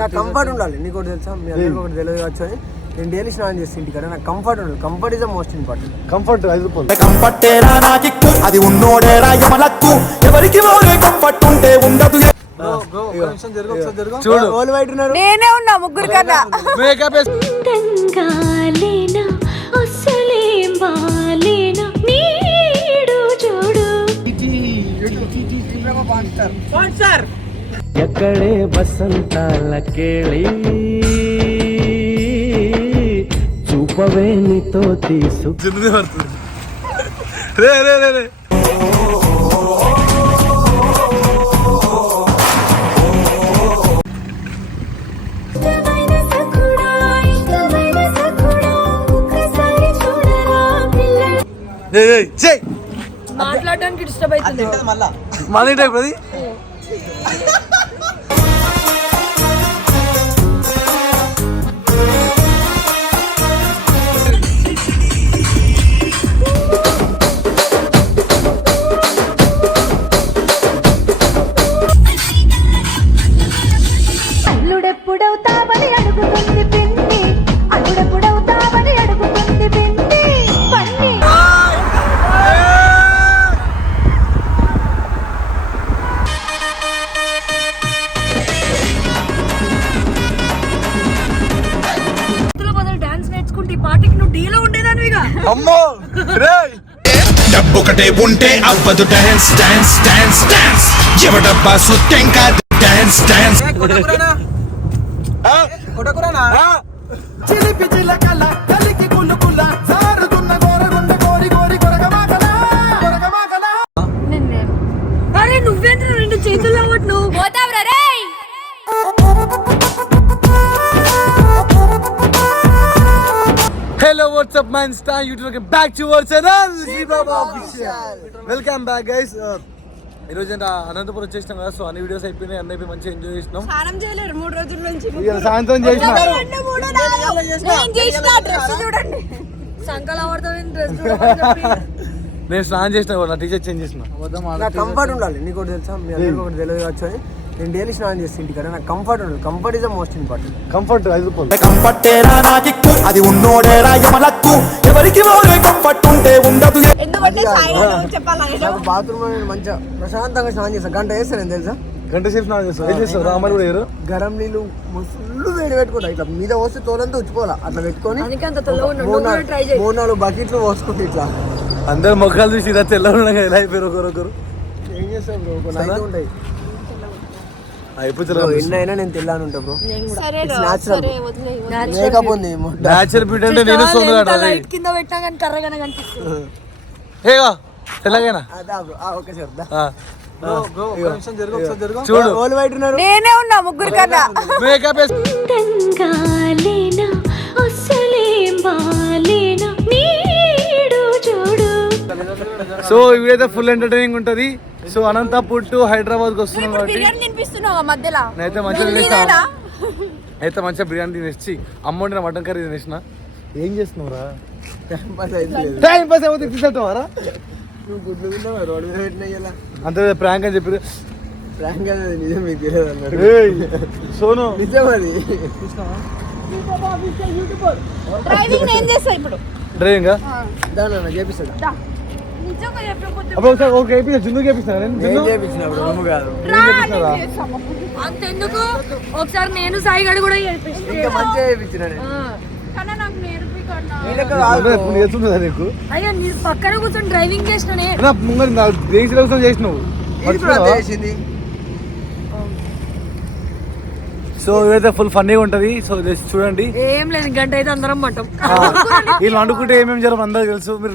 నాకు కంఫర్ట్ ఉండాలి. నీకు ఒకటి తెలుసా, మీ అందరికీ ఒకటి తెలియదు కావచ్చు అని నేను డైలీ స్నానం చేసి ఇంటికి కదా నాకు కంఫర్ట్ ఉండాలి. Comfort is the most important. Comfort అది ఉన్నోడేరా యమలక్కు ఎవరికి కంఫర్ట్ ఉంటే ఉండదు. చూడు ఓల్ వైట్ ఉన్నారు, నేనే ఉన్నా ముగ్గురు కన్నా. మేకప్ ఎక్కడే బసంతాల కేళి చూపవే నీతో తీసు రే రే రే రే మాట్లాడడానికి డిస్టర్బ్ అవుతుంది మళ్ళీ టైప్ అది. అల్లుడెప్పుడవుతావని అడుగుతుంది పిండి, అల్లుడెప్పుడవుతావని అడుగుతుంది పిండి పన్ని. డాన్స్ నేర్చుకుంటే ఈ పార్టీకి నువ్వు డీలో ఉండేదానివిగా. అమ్మో రేయ్ డబ్బొకటే ఉంటే అవ్వదు డాన్స్ డాన్స్ డాన్స్ డాన్స్ ఎవడబ్బా సుట్టెం కాదు డాన్స్ డాన్స్ చిలిపి చిలకల కలికి కులుకుల సారుతున్న గోరగుండ గోరి గోరి కొరగమాకలా కొరగమాకలా. అరే నువ్వేంద్ర రెండు చేతుల్లో నువ్వు పోతావురా రే. Hello, what's up, man? Star YouTube, welcome back to our channel. Welcome back, guys. ఈ రోజు అనంతపురం వచ్చేసినాం కదా, సో అన్ని వీడియోస్ అయిపోయినాయి, అన్నీ అయిపోయి మంచిగా ఎంజాయ్ చేసినాం. స్నానం చేయలేరు 3 రోజుల నుంచి. సాయంత్రం చేసిన నేను స్నానం చేసిన నా టీషర్ట్ చేంజ్ చేసిన. నాకు కంఫర్ట్ ఉండాలి. నీకు ఒకటి తెలుసా, మీ అందరికీ ఒకటి తెలియదు కావచ్చు అని నేను డైలీ స్నానం చేసి ఇంటికి కదా నాకు కంఫర్ట్ ఉండాలి. Comfort is the most important. Comfort కంఫర్టేరా నాకిక్కు అది ఉన్నోడేరా యమలక్కు ఎవరికి కంఫర్ట్ ఉంటే ఉండదు. నాకు బాత్రూమ్ లో నేను మంచిగా ప్రశాంతంగా స్నానం చేస్తాను. గంట చేస్తాను నేను తెలుసా, గంట సేపు స్నానం చేస్తాను. ఏం చేస్తారు రామని కూడా ఏరు గరం నీళ్ళు ఫుల్ వేడి పెట్టుకుంటా, ఇట్లా మీద పోస్తే తోలంతా ఉచ్చిపోవాలా అట్లా పెట్టుకొని 3-4 బకెట్లు పోసుకుంటే ఇట్లా అందరు మొక్కలు చూసి ఇలా తెల్లగా ఎలా అయిపోయారు ఒకరొకరు. ఏం చేస్తాం బ్రో, కొన్ని అయితే ఉంటాయి. అయిపోతుంది ఎన్నైనా నేను తెల్లాను ఉంటా బ్రో. మేకప్ ఉంది న్యాచురల్ బ్యూటీ అంటే నేను సోను లైట్ కింద పెట్టినా కానీ కర్రగానే కనిపిస్తుంది. హేగా తెల్లగేనా చూడు ఓల్ వైట్ ఉన్నారు, నేనే ఉన్నా ముగ్గురు కన్నా. మేకప్ సో ఇవైతే ఫుల్ ఎంటర్టైనింగ్ ఉంటది. సో అనంతపూర్ టు హైదరాబాద్ కి వస్తున్నాం కాబట్టి అయితే మంచిగా బిర్యానీ తినేసి అమ్మోండిన మటన్ కర్రీ తినేసిన. ఏం చేస్తున్నావురా? టైం పాస్ అయిపోతే తీసుకుంటావారా? అంతే ప్రాంక్ అని చెప్పి సోను డ్రైవింగ్ చేపిస్తాడు. ఓకే జున్ను చేపిస్తాను. అంతెందుకు ఒకసారి నేను సాయి గడు కూడా నీకు అయ్యా నీ పక్కన కూర్చొని డ్రైవింగ్ చేసిన చేసినావు. సో ఇదైతే ఫుల్ ఫన్నీగా ఉంటది. సో చూడండి, ఏం లేదు గంట అయితే అందరం మటం వీళ్ళు వండుకుంటే ఏమేమి జరగదు అందరికి తెలుసు. మీరు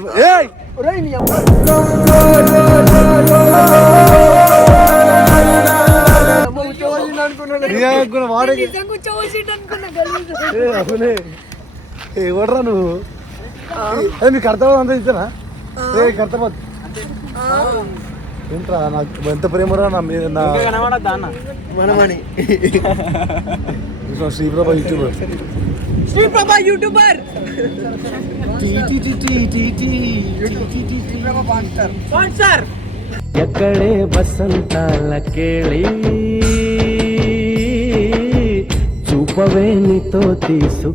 ఎవడరా నువ్వు? మీకు కర్తవ్యం అంతా ఇచ్చానా? కర్తవ్యం ఏంట్రా? నాకు ఎంత ప్రేమరా నా మీద. శ్రీప్రభ యూట్యూబర్. ఎక్కడే బసంతాల కేళి చూపవే నీతో తీసు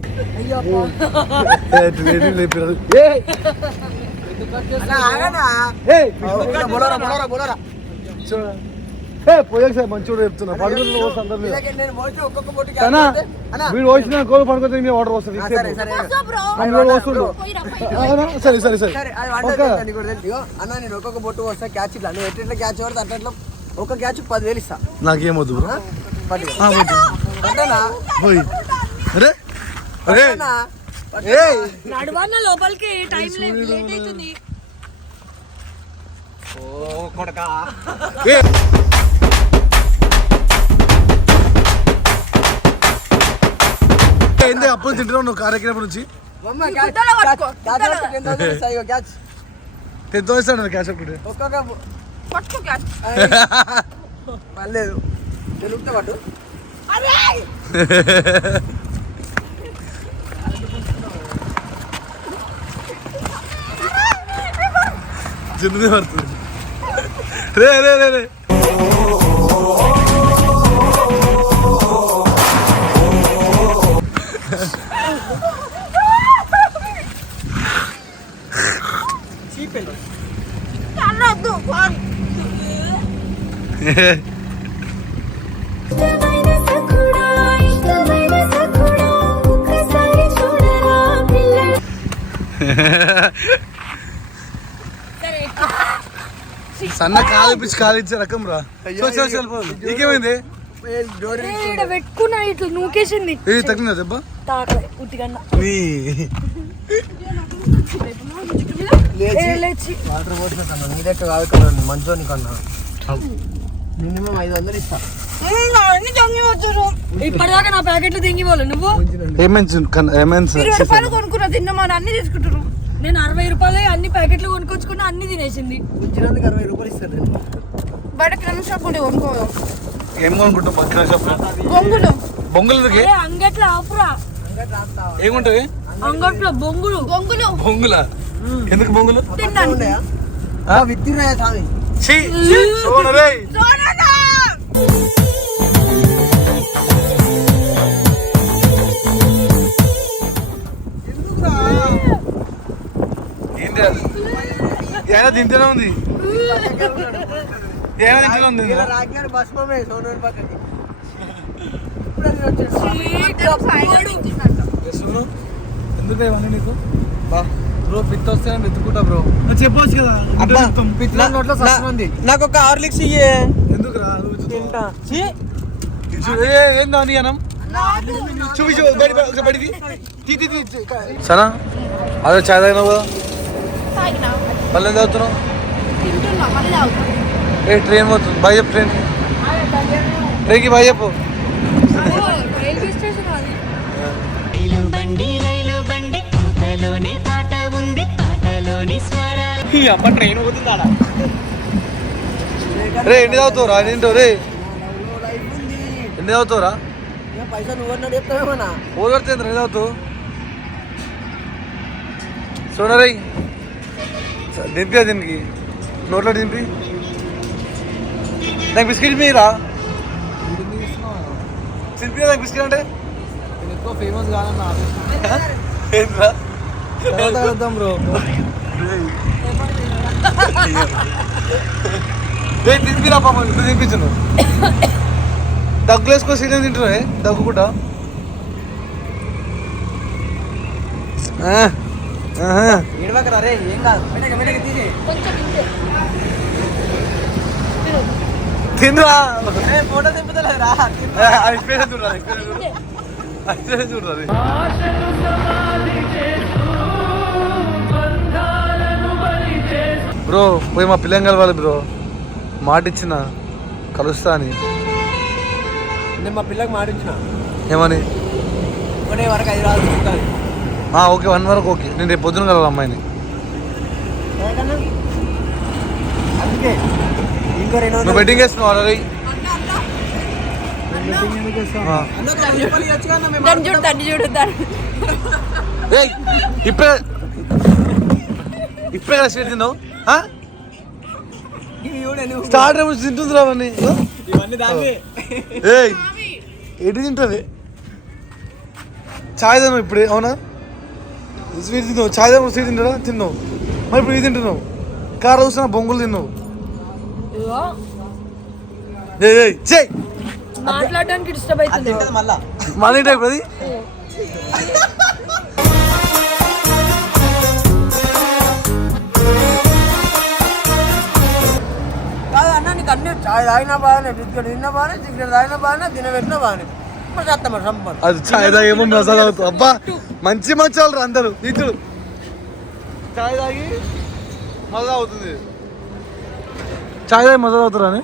పోయాక సార్ మంచిగా చెప్తున్నా పడుకుని నేను మోసి ఒక్కొక్క బొట్టు అన్నా క్యాచ్ అన్నా వీడు పోసిన కోలు పడుకుంటే మీ ఆర్డర్ వస్తుంది సరే సరే వస్తుండు సరే సరే సరే సరే అది వంట చేస్తాను కూడా తెలుసు అన్న నేను ఒక్కొక్క బొట్టు వస్తా క్యాచ్ ఇట్లా నువ్వు ఎట్లా క్యాచ్ పడితే అట్లా ఒక క్యాచ్ 10,000 ఇస్తా నాకేమొద్దు బ్రో అంటేనా పోయి అరే అరే నడవన్న లోపలికి టైం లేట్ అవుతుంది. ఏంది అప్పుడు తింటున్నావు నువ్వు కార్యక్రమం నుంచి క్యాచ్ 10th ఇస్తాను క్యాష్ ఒకటి ఒక్కొక్క పట్టుకో క్యాచ్. పర్లేదు తెలుగుతా పట్టు చిన్నది పడుతుంది రే రే రే రే అన్నొద్దు ఫోన్. సన్న కాలు పిచ్చి కాలు ఇచ్చే రకం రా నీకేమైంది ఈడ పెట్టుకున్నా ఇట్లా నూకేసింది. ఇది తగ్గిన దెబ్బ తాకలే ఉట్టిగన్న. నీ లేచి వాటర్ పోసిన కన్నా నీ దగ్గర కాదు కన్నా మంచోని కన్నా మినిమం 500 ఇస్తా ఇప్పటిదాకా నా ప్యాకెట్లు తింగిపోలే నువ్వు. ఏమేన్స్ 20 రూపాయలు కొనుక్కున్నా తిన్నమాని అన్ని తీసుకుంటున్నావు. నేను 60 రూపాయలు అన్ని ప్యాకెట్లు కొనుక్కొచ్చుకున్నా అన్ని తినేసింది. ఉంచినందుకు 60 రూపాయలు ఇస్తాను నేను బయట కిరాణా షాప్ ఉంటే కొనుక్కో. ఏం కొనుక్కుంటాం పక్కన షాప్ బొంగులు బొంగులు అంగట్లో ఆపురా. ఏముంటది అంగట్లో బొంగులు బొంగులు బొంగులా ఎందుకు బొంగులు ఉన్నాయా విత్తిరాయా స్వామి ఏనా తింటూనే ఉంది ఏనా తింటూనే ఉంది రాజ్ఞాని బస్మే సోనూరు పక్కకి ఎందుకు ఇవన్నీ నీకు బ్రో పిత్ వస్తే వెతుకుంటా బ్రో చెప్పొచ్చు కదా పిత్తుల నోట్లో సస్తుంది నాకు ఒక హార్లిక్స్ ఇయ్యే ఎందుకు రా తింటా ఏందా నీ అనం చూపించు బయటికి సనా అదే చాయ్ తాగినావు కదా మళ్ళీ ఏం తాగుతున్నావు ఏ ట్రైన్ పోతుంది బాయ్ చెప్పు ట్రైన్కి బాయ్ చెప్పు రైల్వే స్టేషన్ అది. రే ఎన్ని తాగుతావురా ఏంటో రే ఎన్ని తాగుతావురా పైసా నువ్వు అన్నాడు చెప్తావేమన్నా ఓదడితే ఎన్ని తాగుతావు సోనరై దింపా దీనికి నోట్లో దింపి నాకు బిస్కెట్ మీరా తినిపి నాకు బిస్కెట్ అంటే ఎక్కువ ఫేమస్ కాదన్నా ఏంట్రా తాగుతాం బ్రో తినిపిరా పాప ఇప్పుడు తినిపించను దగ్గులు వేసుకో సీజన్ తింటున్నా దగ్గుకుంటా ఏడవకరా రే ఏం కాదు తీసి తినరా ఫోటో దింపుతలేరా అది పేరు చూడాలి అది చూడాలి బ్రో పోయి మా పిల్లని కలవాలి బ్రో మాట ఇచ్చిన కలుస్తా అని నేను మా పిల్లకి మాటించిన ఏమని ఒకటే వరకు 5 రాజు ఉంటుంది ఓకే 1 వరకు ఓకే నేను రేపు పొద్దున కలవాలి అమ్మాయిని అందుకే ఇంకో 200 నువ్వు బెట్టింగ్ వేస్తున్నావు ఆల్రెడీ దాన్ని చూడు దాన్ని చూడు దాన్ని. ఇప్పుడే కదా స్వీట్ తిన్నావు స్టార్ట్ తింటుంది రావని ఇవన్నీ దాన్ని ఎటు తింటుంది చాయ్ తిన్నావు ఇప్పుడు, అవునా? స్వీట్ తిన్నావు, చాయ్ తిన్నావు, స్వీట్ తింటారా తిన్నావు, మరి ఇప్పుడు ఇది తింటున్నావు, కారు వస్తున్నా బొంగులు తిన్నావు. మాట్లాడడానికి డిస్టర్బ్ అవుతుంది మళ్ళీ టైప్ అది. అన్న నీకు అన్ని చాయ్ తాగినా బాగానే, బిస్కెట్ తిన్నా బాగానే, సిగరెట్ తాగినా బాగానే, తినబెట్టినా బాగానే. మరి చేస్తాం సంపద. అది చాయ్ తాగేమో మసాలా అవుతుంది. అబ్బా మంచి మంచి వాళ్ళు అందరూ ఇద్దరు చాయ్ తాగి మజా అవుతుంది. చాయ్ తాగి మజా అవుతారా అని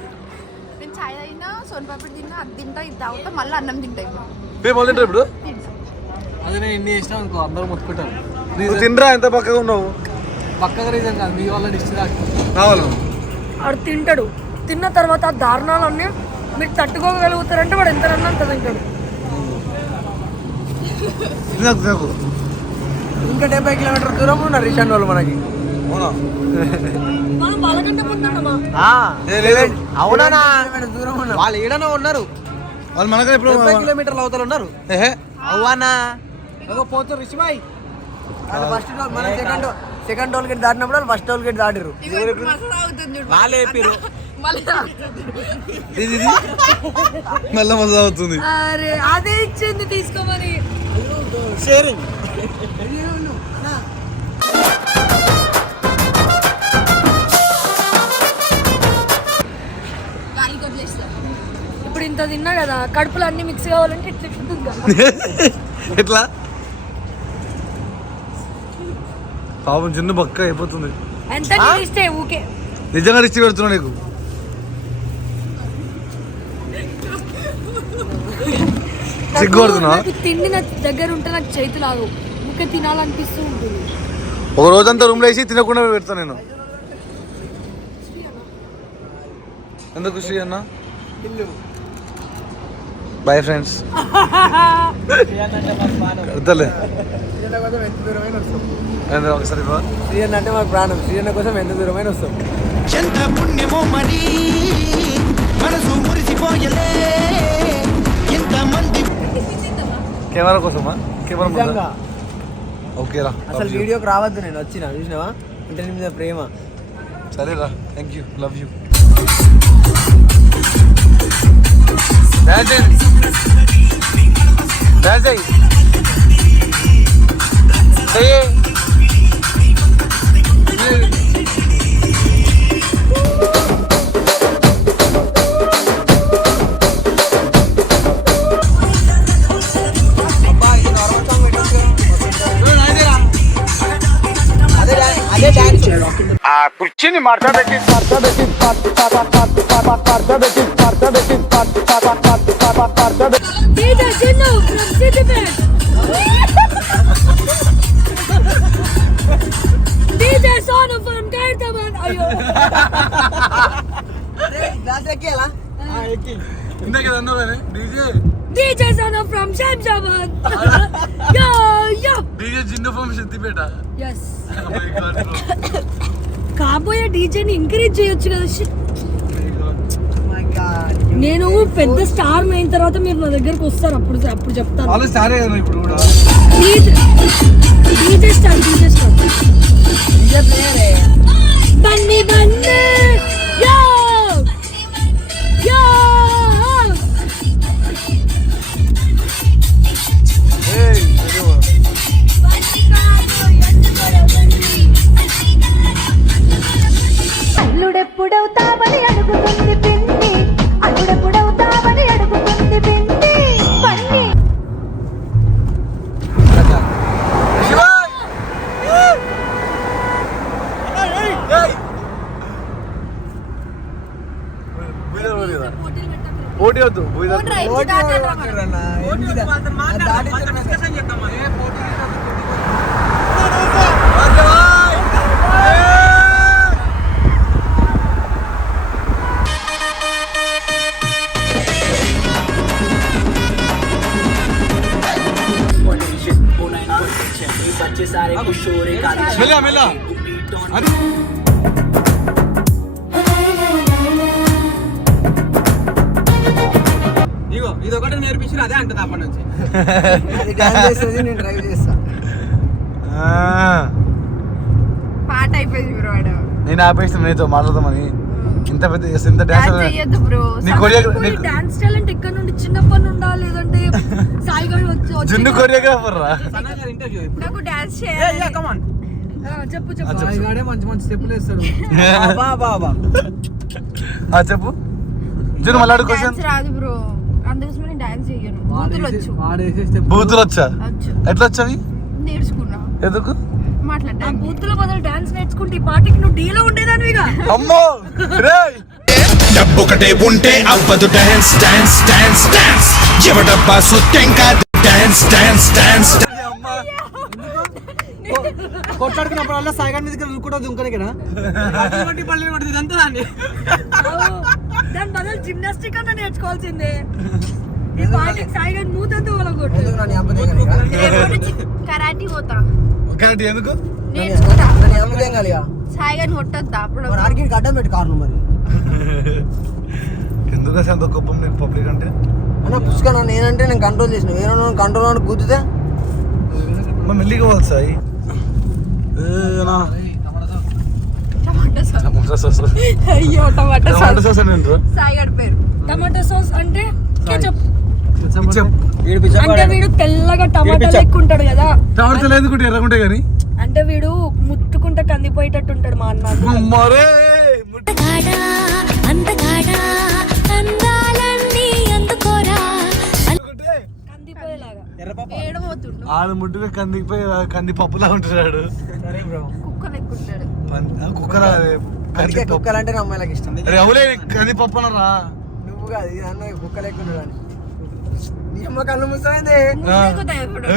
నేను చాయ్ తాగినా సోన్పాపడి తిన్నా అది తింటా ఇది తాగుతా మళ్ళీ అన్నం తింటా ఇప్పుడు మళ్ళీ తింటారు ఇప్పుడు. అదే నేను ఎన్ని చేసినా అనుకో అందరూ మొత్తుకుంటారు. నువ్వు తినరా ఎంత పక్కగా ఉన్నావు. పక్కగా రీజన్ కాదు, మీ వాళ్ళ డిస్ట్ కావాలి. వాడు తింటాడు, తిన్న తర్వాత ఆ దారుణాలన్నీ మీరు తట్టుకోగలుగుతారంటే వాడు ఎంతనన్నా అంత తింటాడు. తినకు ఇంకా 70 కిలోమీటర్ దూరం ఉన్నారు రిషన్ వాళ్ళు మనకి. అవునా? మనం వాళ్ళకంటే ముందున్నామా? అవునా దూరం ఉన్నారు వాళ్ళు, ఈడనే ఉన్నారు వాళ్ళు మనకన్నా ఇప్పుడు 70 కిలోమీటర్ల అవతల ఉన్నారు. అవునా పోతారు రిషిబాయ్. ఫస్ట్ మన సెకండ్ టోల్ గేట్ దాటినప్పుడు వాళ్ళు ఫస్ట్ టోల్ గేట్ దాటిరు. వాళ్ళే చెప్పారు మళ్ళీ మజా అవుతుంది. అరే అదే ఇచ్చింది తీసుకోమని. షేరింగ్. ఇప్పుడు ఇంత తిన్నా కదా, కడుపులో అన్ని మిక్స్ కావాలంటే ఇట్లా ఉంటుంది కదా. ఎట్లా పాపం చిన్న బక్క అయిపోతుంది. ఎంత ఇస్తే ఊకే నిజంగా రిచ్చి పెడుతున్నా నీకు. సిగ్గుపడుతున్నా. నాకు తిండి నా దగ్గర ఉంటే నాకు చేతులు ఆగు, ఊకే తినాలనిపిస్తూ ఉంటుంది. ఒక రోజంతా రూమ్ లో వేసి తినకుండా పెడతాను నేను. ఎందుకు శ్రీ అన్న? Boyfriends. ఒకసారి శ్రీయన్న అంటే మాకు ప్రాణం. శ్రీయన్న కోసం ఎంత దూరమైన వస్తాం. ఎంత పుణ్యమో మరి మనసు మురిసిపోయలే ఎంతమంది. కెమెరా కోసమా? కెమెరా నిజంగా ఓకేరా. అసలు వీడియోకి రావద్దు, నేను వచ్చిన చూసినావా అంటే నీ మీద ప్రేమ. సరేరా, థ్యాంక్ యూ, లవ్ యూ. ఆ కుర్చీని మార్చబెట్టి DJ Sonu from Shamshabad. Yo, yo. DJ Jindu from Siddipeta. Yes. Oh my God, bro. కాబోయే డీజేని ఎంకరేజ్ చేయొచ్చు కదా. నేను పెద్ద స్టార్ అయిన తర్వాత మీరు నా దగ్గరకు వస్తారు, అప్పుడు చెప్తాను. వాళ్ళు స్టారే కదా ఇప్పుడు కూడా. DJ star Bunny Bunny. యో యో. అల్లుడెప్పుడవుతావని అడుగుతుంది పిండి, అల్లుడెప్పుడవుతావని అడుగుతుంది పిండి పన్ని. పోటీ వద్దు. మెల్ల మెల్ల. ఇగో ఇది ఒకటి నేర్పించారు అదే అంటది అప్పటి నుంచి. అది డాన్స్ చేస్తుంది, నేను డ్రైవ్ చేస్తా. పాట అయిపోయింది బ్రో. నేను ఆపేస్తాను నీతో మాట్లాడదామని. ఇంత పెద్ద ఇంత డాన్స్ చెయ్యొద్దు బ్రో. నీ డాన్స్ టాలెంట్ ఇక్కడ నుండి చిన్నప్పటి నుండా లేదంటే సాయి గారు జున్ను కొరియోగ్రాఫర్ రా. ఇంటర్వ్యూ నాకు డాన్స్ చేయాలి. చెప్పు సాయిగాడే మంచి మంచి స్టెప్పులు వేస్తాడు. చెప్పు జున్ను మళ్ళీ క్వశ్చన్. డాన్స్ రాదు బ్రో, అందుకోసం నేను డాన్స్ చెయ్యను. బూతులు వచ్చు. బూతులు వచ్చా? వచ్చు, ఎట్లా వచ్చావి? నేర్చుకున్నా. ఎందుకు? మాట్లాడడానికి. బూతుల బదులు డాన్స్ నేర్చుకుంటే ఈ పార్టీకి నువ్వు డీలో ఉండేదానివిగా. అమ్మో రేయ్ డబ్బొకటే ఉంటే అవ్వదు డాన్స్ డాన్స్ డాన్స్ డాన్స్ ఎవడబ్బా సొత్తెం కాదు డాన్స్ డాన్స్ డాన్స్ కొట్లాడుకున్నప్పుడు సాయిగాడి మీద కూడా దుంకనికేనా? పల్లి పడుతుంది ఇదంతా దాన్ని. దాని బదులు జిమ్నాస్టిక్ అన్న నేర్చుకోవాల్సిందే. ఈ పార్టీకి సాయి గారి మూతంతా వాళ్ళకొట్టు. కరాటీ పోతా. కరెక్ట్. ఎందుకు? నేర్చుకుంటా. కాలిగా సాయి గారిని కొట్టొద్దా అప్పుడు? ఆడికి అడ్డం పెట్టి కార్లు మరి. ఎందుకు అంత గొప్ప నీకు పబ్లిక్ అంటే? అన్న పుష్కన నేనంటే నేను కంట్రోల్ చేసిన, వేరే కంట్రోల్ గుద్దుతే మెల్లిగా పోవాలి సాయి. టమాటా సాస్. టమాటా సాస్. అయ్యో టమాటా టమాటా సాస్. సాస్ అని ఏంట్రా? సాయి గారి పేరు. టమాటా సాస్ అంటే కెచప్. చెప్పు. అంటే వీడు తెల్లగా టమాటా లెక్కుంటాడు కదా. టమాటా ఎందుకుంటే ఎర్రగుంటే గానీ అంటే వీడు ముట్టుకుంటే కందిపోయేటట్టు ఉంటాడు మా అన్న. మరే కందిపోయేలాగా. ఏడబోతుండు. ఆడు ముట్టుగా కందిపోయి కంది పప్పులా ఉంటున్నాడు. కుక్క లెక్కుంటాడు. కుక్కరా అందుకే కుక్కలు అంటే అమ్మాయిలకు ఇష్టం. అవులే కంది పప్పు అనరా? నువ్వు కాదు ఇది అన్న కుక్క లెక్కున్నాడు అని. నీ అమ్మ కళ్ళు మూసైంది. ముద్దెక్కుతాయి ఇప్పుడు.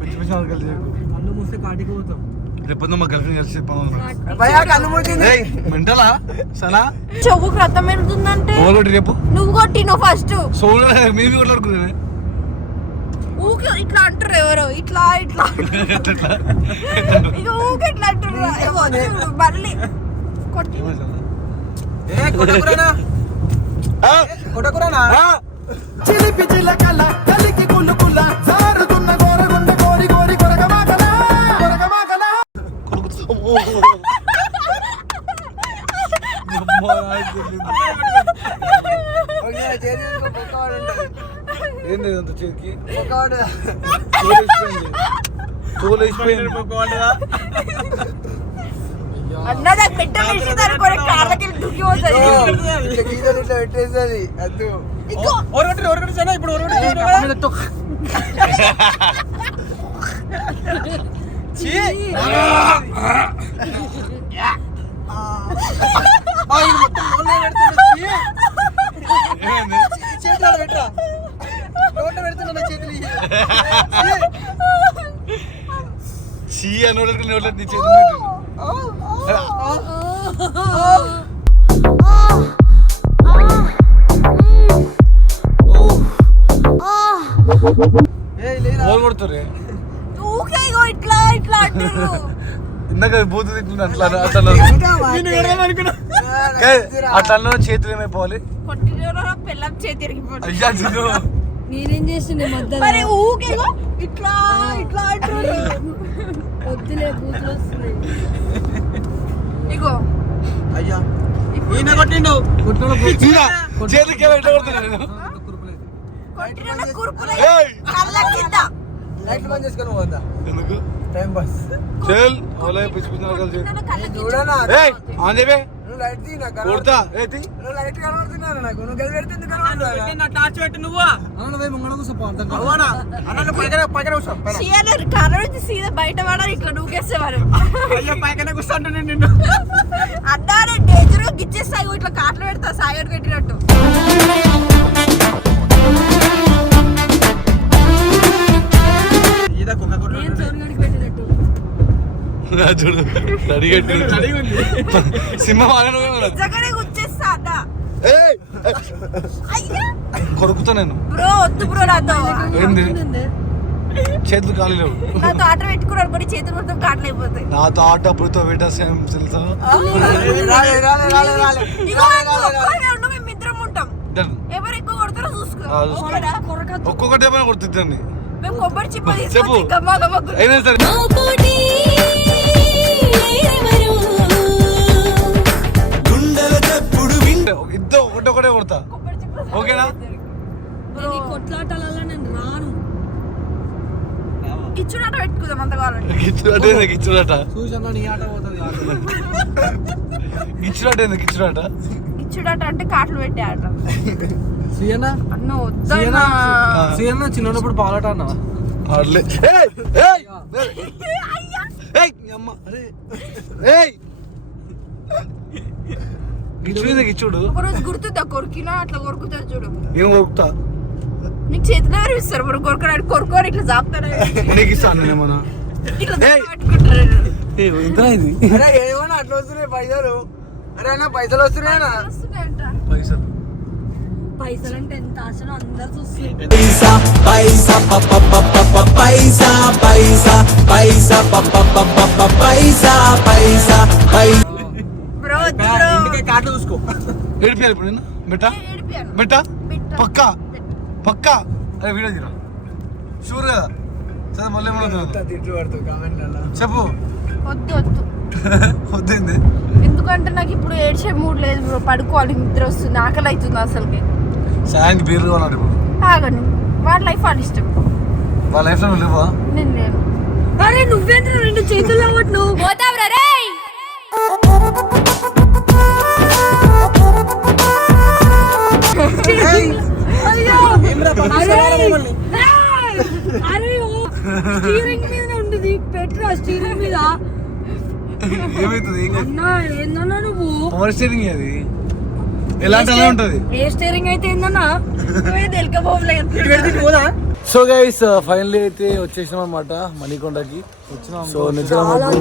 పిచ్చి పిచ్చి కలిసి కళ్ళు మూస్తే కాటికి పోతాం. రేపు మా గర్ల్ ఫ్రెండ్ కలిసి భయా కళ్ళు మూసింది. మెంటలా సలా చెవుకు రక్తం పెరుగుతుందంటే ఓలోటి రేపు నువ్వు కొట్టిను ఫస్ట్. సోలు మేము కొట్లాడుకునే ఊకే ఇట్లా అంటారు ఎవరో ఇట్లా ఇట్లా ఇక ఊకే ఇట్లా అంటారు. మళ్ళీ కొట్టి కొట్టకురానా? చిలిపి చిలకల కలికి కులుకుల జారుతున్న గోరగుండ కోరి కోరి కొరగమాకల కొరగమాకల ఏంది అంత చేతికి ఒక్కవాడు తోలు వేసిపోయింది. అన్నదా పెట్ట వేసేదారు కూడా కాళ్ళకి దుక్కిపోతుంది. ఇట్లా పెట్టేసేది అద్దు. ఒరగొట్టి సరే ఇప్పుడు ఒరగొట్టి చేతులు పెట్టరా నోట్లో పెడుతున్నా చేతులు. చీ అని నోట్లకి నోట్లకి నీ చేతులు బోల్ కొడుతురే. ఊకే ఇగో ఇట్లా ఇట్లా అంటారు. ఇందాక బూతు తింటున్నా అట్లా అట్లా అట్లా చేతులు ఏమైపోవాలి? కొట్టిన పిల్లం చేతి ఇరిగిపోతుంది. అయ్యా చిన్ను నేనేం చేసింది మధ్యలో? మరి ఊకే ఇగో ఇట్లా ఇట్లా అంటారు. వద్దులే బూతులు వస్తున్నాయి. ఇగో అయ్యా ఈయన కొట్టిండు. చేతికి ఎట్లా కొడుతున్నాను? కొట్టిన కురుపులే ఏయ్! కళ్ళ కింద. లైట్లు బంద్ చేసుకొని పోదా ఎందుకు? Time pass. చెల్ ఓలే పిచ్చి పిచ్చి కలిసి కొట్టిన కళ్ళ కింద. చూడనా ఏయ్ ఆన్ దేవే నువ్వు లైట్ తీ నాకు కొడతా ఏతి నువ్వు లైట్ కనబడుతున్నాను నాకు. నువ్వు గది పెడితే ఎందుకు కనబడుతున్నా? నా టార్చ్ పెట్టి నువ్వు అవునా అన్న పైన కూర్చో. చీరలు కర్ర నుంచి సీదా బయట పడాలి ఇట్లా నూకేసేవారు. అయ్యో పైన కూర్చుంటాను నిన్ను. అన్నారే డేంజర్ గిచ్చేస్తాయి ఇట్లా కాట్లు పెడతా సాగర్ పెట్టినట్టు. నేను సోనిగాడికి పెట్టినట్టు. చూడు అడిగట్టు సింహం ఆనే నిజంగానే గుచ్చేస్తా అన్న. అయ్యా కొరుకుతా నేను. బ్రో వద్దు బ్రో నాతో. ఏంది చేతులు ఖాళీ లేవు. నాతో ఆట పెట్టుకున్నాడు అనుకోని చేతులు మొత్తం కాట్లు అయిపోతాయి. నాతో ఆట అప్పుడుతో పెట్టేసాం తెలుసా? ఇగో ఒక్కడే ఉండు, మేము ఇద్దరం ఉంటాం. ఎవరు ఎక్కువ కొడతారో చూసుకో. ఒక్కొక్కటి ఏమైనా కొడుతుంది మేము కొబ్బరి చిప్ప చెప్పు. తీసుకొచ్చి గమ్మా గమ్మా గుర్తు. అయినా సరే ఇద్దరు ఒకటే కొడతా ఓకేనా నేను ఈ కొట్లాటలలో నేను రాను. ఇచ్చుడాట పెట్టుకుందాం అంత కావాలంటే. గిచ్చుడాట చూసన్నా నీ ఆట పోతుంది గిచ్చుడాట ఇచ్చుడాట అంటే కాట్లు పెట్టే ఆట. సీఎనా అన్న వద్దన్నా. సీఎనా చిన్నప్పుడు పాలట అన్న ఆడలే గిచ్చుడు ఒకరోజు గుర్తుందా కొరికినా అట్లా కొరుకుతారు చూడు. ఏం కొడుకుతా నీకు చేతిలో ఇస్తారు మరి కొరకడానికి కొరుకోని ఇట్లా చాపుతారు నీకు ఇస్తాను ఏమన్నా ఇట్లా ఏయ్. పెట్టుకుంటారు. అరే ఏమన్నా అట్లా వస్తున్నాయి పైసలు. అరే అన్న పైసలు వస్తున్నాయన్నా. వస్తున్నాయంట. పైసలు పైసలు అంటే ఎంత ఆశనో అందరు చూస్తారు. బ్రో వద్దు బ్రో. ఇంటికి కార్డు చూసుకో ఏడిపియాలి ఇప్పుడు నేను బెట్టా ఏడిపియాను. బెట్టా బిట్ట. పక్కా పక్కా అరే వీడియో తీరా షూర్ కదా సరే మళ్ళీ ఏమన్నా తిట్లు పడుతుంది కామెంట్లలో. చెప్పు వద్దు వద్దు. వద్దేంది ఎందుకంటే నాకు ఇప్పుడు ఏడ్చే మూడ్ లేదు బ్రో. పడుకోవాలి, నిద్ర వస్తుంది, ఆకలి అవుతుంది అసలుకి. సాయానికి బీర్లు కావాలంటే ఇప్పుడు ఆగని వాళ్ళ లైఫ్ వాళ్ళ ఇష్టం. వాళ్ళ లైఫ్లో నువ్వు లేవా నేను లేను. అరే నువ్వేంద్ర రెండు చేతుల్లో నువ్వు పోతావురా రే. అయ్యో అరే స్టీరింగ్ మీద ఉండదు పెట్రా స్టీరింగ్ మీద. ఏమవుతుంది అన్నా ఏందన్నా నువ్వు పవర్ స్టీరింగ్ అది ఎలాంటి అలా ఉంటుంది ఏ స్టీరింగ్ అయితే ఏందన్నా పోదా సో గైస్ ఫైనల్లీ అయితే వచ్చేసినాం అనమాట మణికొండకి వచ్చినాం సో నిద్ర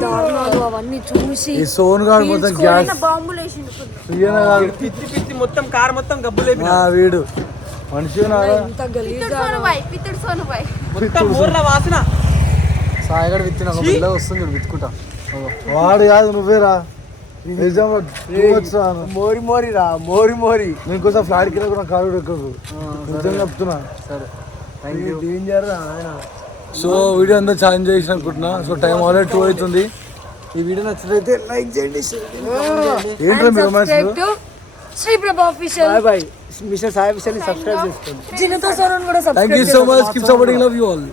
దారుణాలు అవన్నీ చూసి ఈ సోన్ గాడు మొత్తం గ్యాస్ బాంబులు వేసిండు. పిచ్చి పిచ్చి మొత్తం కార్ మొత్తం గబ్బులు వీడు మనిషి ఇంత గలీజ్ పిత్తడి సోనుబాయ్. మొత్తం ఊర్ల వాసన. సాయిగడ విత్తిన ఒక పిల్ల వస్తుంది చూడు, విత్తుకుంటా వాడు కాదు నువ్వేరా నిజంగా too much రా. మోరి మోరి రా మోరి మోరి. నేను కోసం ఫ్లాట్ కింద కూడా కారు ఎక్కదు నిజంగా చెప్తున్నా. సరే డేంజర్ రా ఆయన. సో వీడియో అంతా ఛాలెంజ్ చేసి అనుకుంటున్నా. సో టైం ఆల్రెడీ 2 అవుతుంది. ఈ వీడియో నచ్చినట్లయితే లైక్ చేయండి, షేర్ చేయండి. ఏంట్రా మీ romance Sri Prabha official bye bye. Mister Sai విషయాన్ని సబ్స్క్రైబ్ చేసుకోండి. జిన్నతో సోనన్ కూడా thank you so much. Keep supporting, love you all.